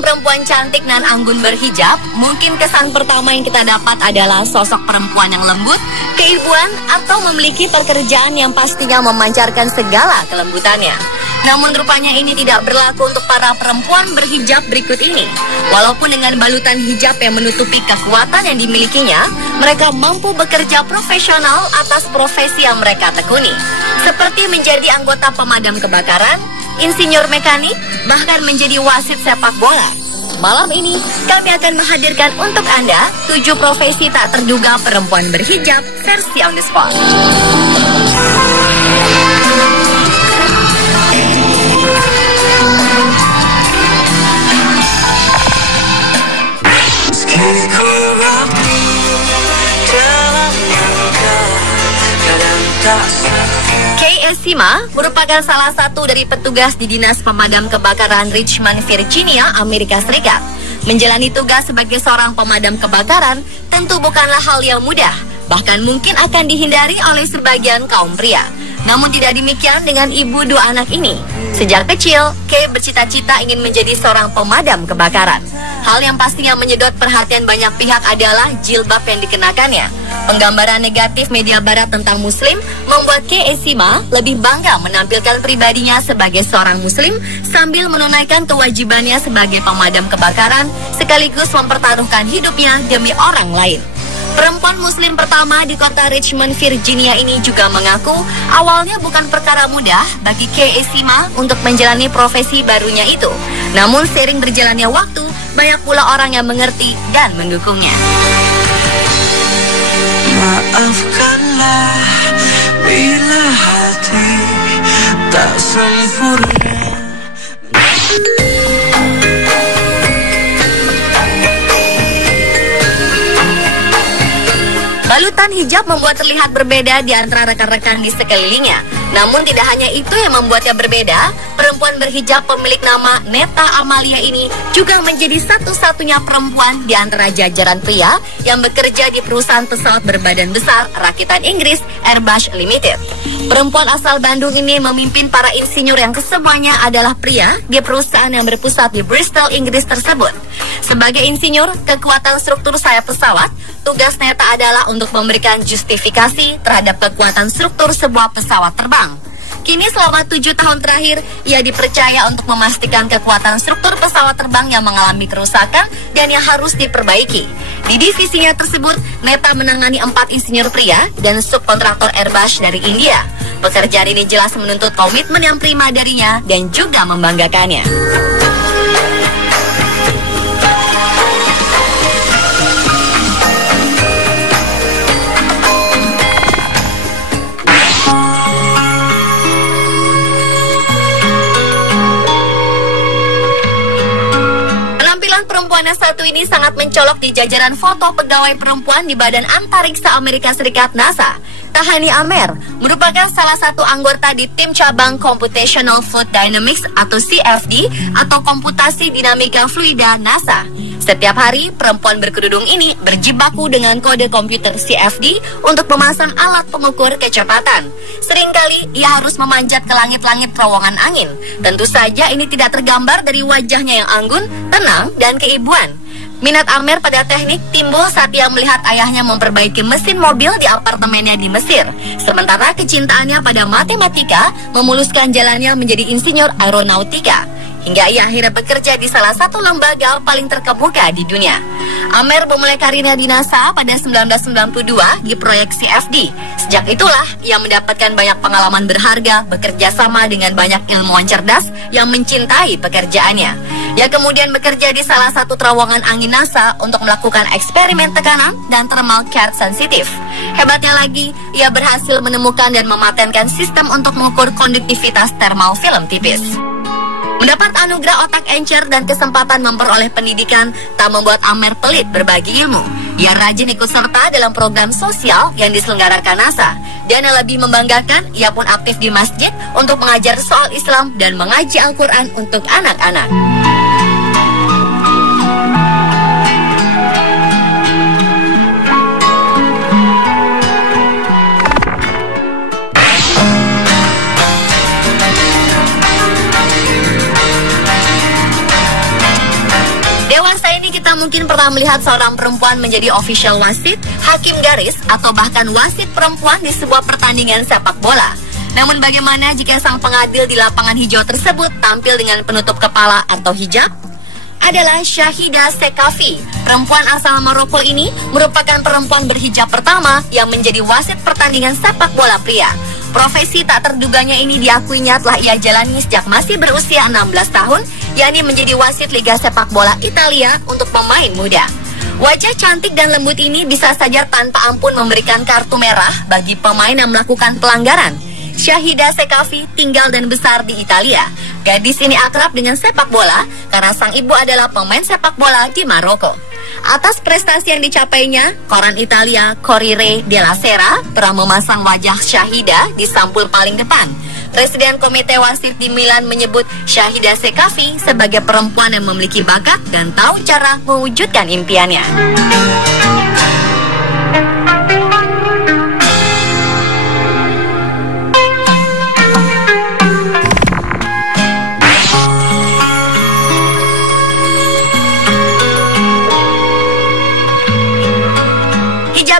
Seorang perempuan cantik nan anggun berhijab, mungkin kesan pertama yang kita dapat adalah sosok perempuan yang lembut, keibuan, atau memiliki pekerjaan yang pastinya memancarkan segala kelembutannya. Namun rupanya ini tidak berlaku untuk para perempuan berhijab berikut ini. Walaupun dengan balutan hijab yang menutupi kekuatan yang dimilikinya, mereka mampu bekerja profesional atas profesi yang mereka tekuni. Seperti menjadi anggota pemadam kebakaran, insinyur mekanik, bahkan menjadi wasit sepak bola. Malam ini, kami akan menghadirkan untuk Anda 7 profesi tak terduga perempuan berhijab versi on the spot. Kay Esima merupakan salah satu dari petugas di Dinas Pemadam Kebakaran Richmond, Virginia, Amerika Serikat. Menjalani tugas sebagai seorang pemadam kebakaran tentu bukanlah hal yang mudah, bahkan mungkin akan dihindari oleh sebagian kaum pria. Namun tidak demikian dengan ibu 2 anak ini. Sejak kecil, Kay bercita-cita ingin menjadi seorang pemadam kebakaran. Hal yang pastinya menyedot perhatian banyak pihak adalah jilbab yang dikenakannya. Penggambaran negatif media barat tentang muslim membuat Kay Esima lebih bangga menampilkan pribadinya sebagai seorang muslim sambil menunaikan kewajibannya sebagai pemadam kebakaran sekaligus mempertaruhkan hidupnya demi orang lain. Perempuan muslim pertama di kota Richmond, Virginia ini juga mengaku awalnya bukan perkara mudah bagi Kay Esima untuk menjalani profesi barunya itu. Namun seiring berjalannya waktu, banyak pula orang yang mengerti dan mendukungnya. Maafkanlah bila hati tak sempurna. Balutan hijab membuat terlihat berbeda di antara rekan-rekan di sekelilingnya. Namun tidak hanya itu yang membuatnya berbeda, perempuan berhijab pemilik nama Neta Amalia ini juga menjadi satu-satunya perempuan di antara jajaran pria yang bekerja di perusahaan pesawat berbadan besar rakitan Inggris Airbus Limited. Perempuan asal Bandung ini memimpin para insinyur yang kesemuanya adalah pria di perusahaan yang berpusat di Bristol, Inggris tersebut. Sebagai insinyur kekuatan struktur sayap pesawat, tugas Neta adalah untuk memberikan justifikasi terhadap kekuatan struktur sebuah pesawat terbang. Kini selama 7 tahun terakhir, ia dipercaya untuk memastikan kekuatan struktur pesawat terbang yang mengalami kerusakan dan yang harus diperbaiki. Di divisinya tersebut, Neta menangani 4 insinyur pria dan subkontraktor Airbus dari India. Pekerjaan ini jelas menuntut komitmen yang prima darinya dan juga membanggakannya. Perempuan yang satu ini sangat mencolok di jajaran foto pegawai perempuan di Badan Antariksa Amerika Serikat NASA. Tahani Amer merupakan salah satu anggota di tim cabang Computational Fluid Dynamics atau CFD atau komputasi dinamika fluida NASA. Setiap hari, perempuan berkerudung ini berjibaku dengan kode komputer CFD untuk memasang alat pengukur kecepatan. Seringkali ia harus memanjat ke langit-langit terowongan angin. Tentu saja ini tidak tergambar dari wajahnya yang anggun, tenang, dan keibuan. Minat Amer pada teknik timbul saat ia melihat ayahnya memperbaiki mesin mobil di apartemennya di Mesir. Sementara kecintaannya pada matematika memuluskan jalannya menjadi insinyur aeronautika. Hingga ia akhirnya bekerja di salah satu lembaga paling terkemuka di dunia. Amer memulai karirnya di NASA pada 1992 di proyek CFD. Sejak itulah ia mendapatkan banyak pengalaman berharga bekerja sama dengan banyak ilmuwan cerdas yang mencintai pekerjaannya. Ia kemudian bekerja di salah satu terowongan angin NASA untuk melakukan eksperimen tekanan dan thermal charge sensitif. Hebatnya lagi, ia berhasil menemukan dan mematenkan sistem untuk mengukur konduktivitas thermal film tipis. Mendapat anugerah otak encer dan kesempatan memperoleh pendidikan tak membuat Amer pelit berbagi ilmu. Ia rajin ikut serta dalam program sosial yang diselenggarakan NASA. Dan yang lebih membanggakan, ia pun aktif di masjid untuk mengajar soal Islam dan mengaji Al-Quran untuk anak-anak. setelah melihat seorang perempuan menjadi official wasit, hakim garis, atau bahkan wasit perempuan di sebuah pertandingan sepak bola. Namun bagaimana jika sang pengadil di lapangan hijau tersebut tampil dengan penutup kepala atau hijab? Adalah Shahida Sekafi. Perempuan asal Maroko ini merupakan perempuan berhijab pertama yang menjadi wasit pertandingan sepak bola pria. Profesi tak terduganya ini diakuinya telah ia jalani sejak masih berusia 16 tahun, yakni menjadi wasit Liga Sepak Bola Italia untuk pemain muda. Wajah cantik dan lembut ini bisa saja tanpa ampun memberikan kartu merah bagi pemain yang melakukan pelanggaran. Shahida Sekafi tinggal dan besar di Italia. Gadis ini akrab dengan sepak bola karena sang ibu adalah pemain sepak bola di Maroko. Atas prestasi yang dicapainya, koran Italia Corriere della Sera pernah memasang wajah Shahida di sampul paling depan. Presiden Komite Wasit di Milan menyebut Shahida Sekafi sebagai perempuan yang memiliki bakat dan tahu cara mewujudkan impiannya.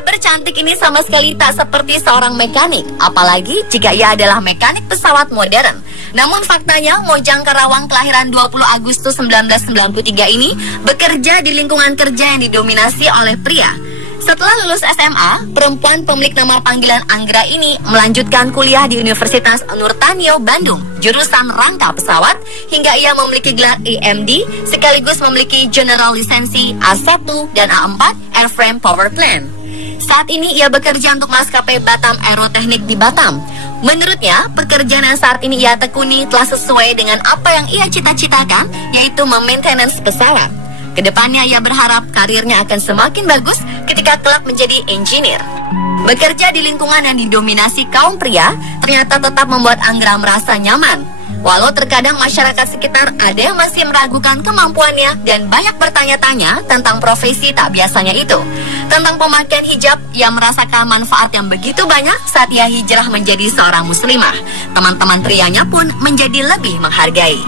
Bercantik ini sama sekali tak seperti seorang mekanik, apalagi jika ia adalah mekanik pesawat modern. Namun faktanya, Mojang Karawang kelahiran 20 Agustus 1993 ini bekerja di lingkungan kerja yang didominasi oleh pria. Setelah lulus SMA, perempuan pemilik nama panggilan Anggra ini melanjutkan kuliah di Universitas Nurtanio Bandung, jurusan rangka pesawat, hingga ia memiliki gelar EMD sekaligus memiliki general lisensi A1 dan A4 Airframe Power Plant. Saat ini ia bekerja untuk maskapai Batam Aeroteknik di Batam. Menurutnya, pekerjaan yang saat ini ia tekuni telah sesuai dengan apa yang ia cita-citakan, yaitu memaintenance pesawat. Kedepannya ia berharap karirnya akan semakin bagus ketika kelak menjadi engineer. Bekerja di lingkungan yang didominasi kaum pria ternyata tetap membuat Anggra merasa nyaman. Walau terkadang masyarakat sekitar ada yang masih meragukan kemampuannya dan banyak bertanya-tanya tentang profesi tak biasanya itu. Tentang pemakaian hijab, ia merasakan manfaat yang begitu banyak saat ia hijrah menjadi seorang muslimah. Teman-teman prianya pun menjadi lebih menghargai.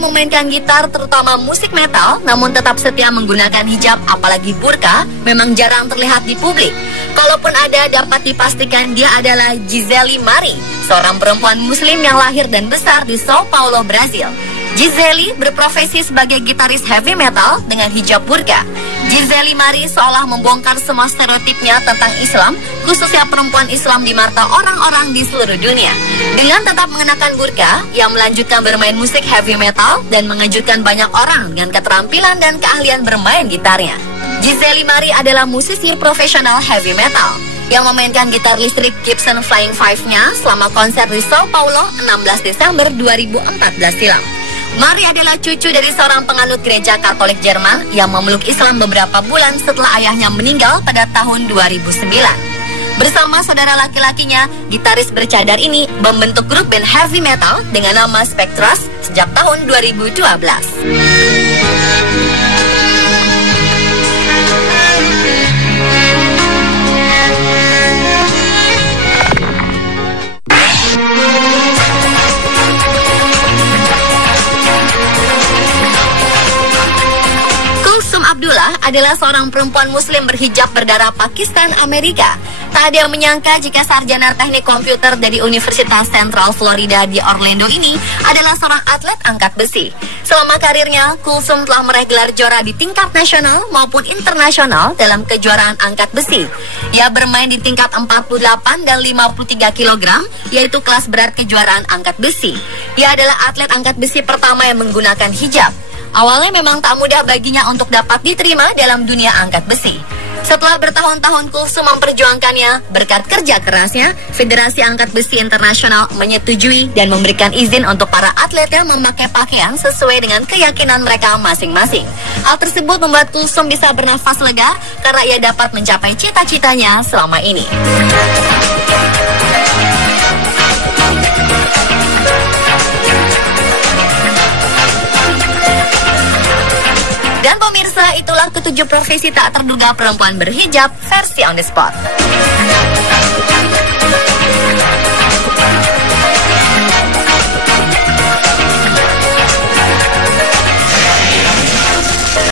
Memainkan gitar terutama musik metal, namun tetap setia menggunakan hijab apalagi burka, memang jarang terlihat di publik. Kalaupun ada, dapat dipastikan dia adalah Gisele Mari, seorang perempuan muslim yang lahir dan besar di Sao Paulo, Brazil. Gisele berprofesi sebagai gitaris heavy metal dengan hijab burka. Gisele Mari seolah membongkar semua stereotipnya tentang Islam, khususnya perempuan Islam di mata orang-orang di seluruh dunia. Dengan tetap mengenakan burka, ia melanjutkan bermain musik heavy metal dan mengejutkan banyak orang dengan keterampilan dan keahlian bermain gitarnya. Gisele Mari adalah musisi profesional heavy metal yang memainkan gitar listrik Gibson Flying Five-nya selama konser di Sao Paulo 16 Desember 2014 silam. Mari adalah cucu dari seorang penganut gereja Katolik Jerman yang memeluk Islam beberapa bulan setelah ayahnya meninggal pada tahun 2009. Bersama saudara laki-lakinya, gitaris bercadar ini membentuk grup band heavy metal dengan nama Spectrus sejak tahun 2012. Abdullah adalah seorang perempuan muslim berhijab berdarah Pakistan Amerika. Tak ada yang menyangka jika sarjana teknik komputer dari Universitas Central Florida di Orlando ini adalah seorang atlet angkat besi. Selama karirnya, Kulsum telah meraih gelar juara di tingkat nasional maupun internasional dalam kejuaraan angkat besi. Ia bermain di tingkat 48 dan 53 kg, yaitu kelas berat kejuaraan angkat besi. Ia adalah atlet angkat besi pertama yang menggunakan hijab. Awalnya memang tak mudah baginya untuk dapat diterima dalam dunia angkat besi. Setelah bertahun-tahun Kulsum memperjuangkannya, berkat kerja kerasnya, Federasi Angkat Besi Internasional menyetujui dan memberikan izin untuk para atletnya memakai pakaian sesuai dengan keyakinan mereka masing-masing. Hal tersebut membuat Kulsum bisa bernafas lega karena ia dapat mencapai cita-citanya selama ini. 27 profesi tak terduga perempuan berhijab versi on the spot.